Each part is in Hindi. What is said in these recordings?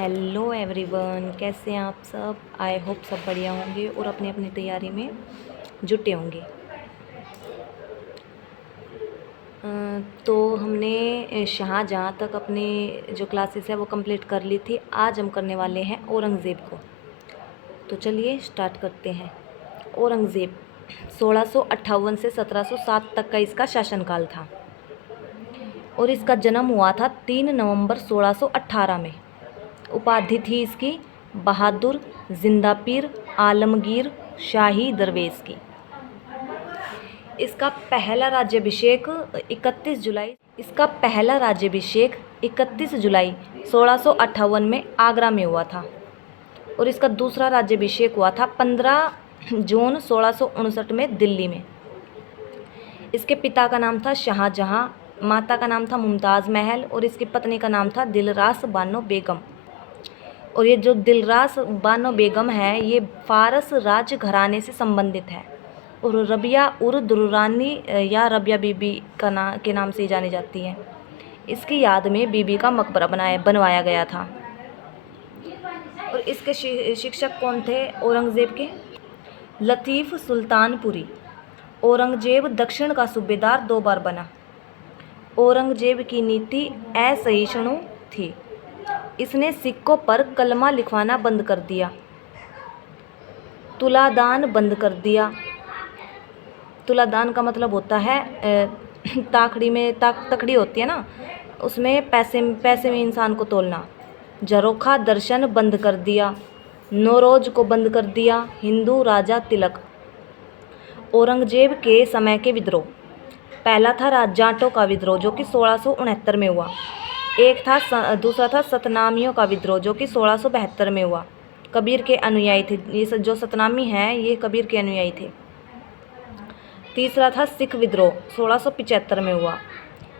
हेलो एवरीवन, कैसे हैं आप सब। आई होप सब बढ़िया होंगे और अपनी अपनी तैयारी में जुटे होंगे। तो हमने शाहजहाँ तक अपनी जो क्लासेस है वो कंप्लीट कर ली थी। आज हम करने वाले हैं औरंगज़ेब को। तो चलिए स्टार्ट करते हैं। औरंगज़ेब 1658 से 1707 तक का इसका शासनकाल था और इसका जन्म हुआ था 3 नवंबर 1618 में। उपाधि थी इसकी बहादुर, जिंदा पीर, आलमगीर, शाही दरवेश की। इसका पहला राज्याभिषेक 31 जुलाई 1658 में आगरा में हुआ था और इसका दूसरा राज्याभिषेक हुआ था 15 जून 1659 में दिल्ली में। इसके पिता का नाम था शाहजहाँ, माता का नाम था मुमताज़ महल और इसकी पत्नी का नाम था दिलरास बानो बेगम। और ये जो दिलरास बानो बेगम है ये फ़ारस राज घराने से संबंधित है और रबिया उर दुर्रानी या रबिया बीबी के नाम से जानी जाती है। इसकी याद में बीबी का मकबरा बनवाया गया था। और इसके शिक्षक कौन थे औरंगज़ेब के? लतीफ़ सुल्तानपुरी। औरंगज़ेब दक्षिण का सूबेदार 2 बार बना। औरंगज़ेब की नीति असहिष्णु थी। इसने सिक्कों पर कलमा लिखवाना बंद कर दिया, तुलादान बंद कर दिया। तुलादान का मतलब होता है ताखड़ी में तखड़ी होती है ना, उसमें पैसे में इंसान को तोलना। झरोखा दर्शन बंद कर दिया। नौरोज को बंद कर दिया। हिंदू राजा तिलक। औरंगज़ेब के समय के विद्रोह। पहला था जाटों का विद्रोह जो कि 1669 में हुआ। दूसरा था सतनामियों का विद्रोह जो कि 1672 में हुआ। कबीर के अनुयायी थे ये जो सतनामी हैं, ये कबीर के अनुयायी थे। तीसरा था सिख विद्रोह 1675 में हुआ।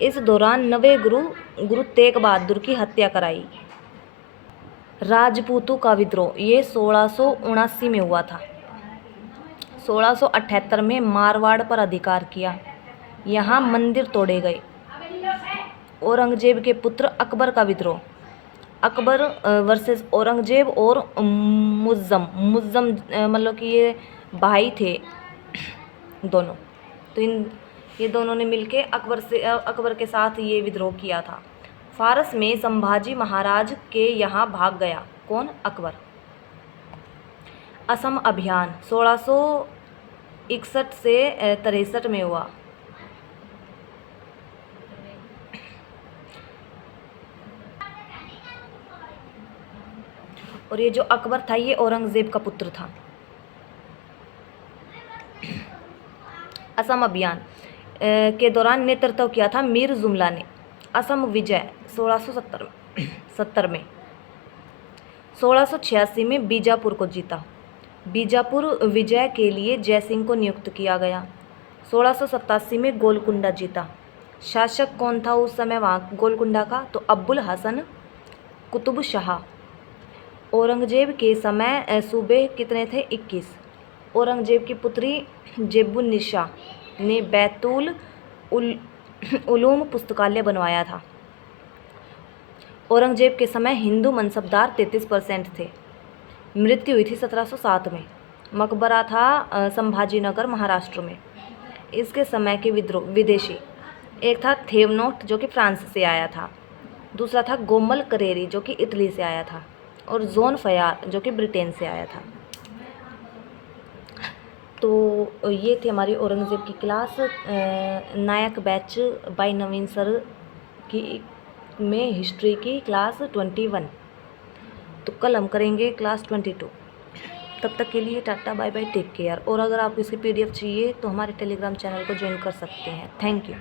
इस दौरान नवे गुरु तेग बहादुर की हत्या कराई। राजपूतों का विद्रोह ये 1679 में हुआ था। 1678 में मारवाड़ पर अधिकार किया। यहाँ मंदिर तोड़े गए। औरंगज़ेब के पुत्र अकबर का विद्रोह। अकबर वर्सेस औरंगज़ेब और मुज़्ज़म मतलब कि ये भाई थे दोनों। तो ये दोनों ने मिलके अकबर के साथ ये विद्रोह किया था। फारस में संभाजी महाराज के यहाँ भाग गया। कौन? अकबर। असम अभियान 1661 से 63 में हुआ। और ये जो अकबर था ये औरंगज़ेब का पुत्र था। असम अभियान के दौरान नेतृत्व किया था मीर जुमला ने। असम विजय 1670 में। 1686 में बीजापुर को जीता। बीजापुर विजय के लिए जयसिंह को नियुक्त किया गया। 1687 में गोलकुंडा जीता। शासक कौन था उस समय वहाँ गोलकुंडा का? तो अब्बुल हसन कुतुब शाह। औरंगज़ेब के समय सूबे कितने थे? 21। औरंगज़ेब की पुत्री जेबुन्निसा ने बैतुल उलूम पुस्तकालय बनवाया था। औरंगज़ेब के समय हिंदू मनसबदार 33% थे। मृत्यु हुई थी 1707 में। मकबरा था संभाजी नगर महाराष्ट्र में। इसके समय के विदेशी एक था थेवनोट जो कि फ्रांस से आया था। दूसरा था गोमल करेरी जो कि इटली से आया था और जोन फयार जो कि ब्रिटेन से आया था। तो ये थी हमारी औरंगज़ेब की क्लास नायक बैच बाय नवीन सर की में हिस्ट्री की क्लास 21। तो कल हम करेंगे क्लास 22। तब तक के लिए टाटा बाय बाय, टेक केयर। और अगर आपको इसकी PDF चाहिए तो हमारे टेलीग्राम चैनल को ज्वाइन कर सकते हैं। Thank you.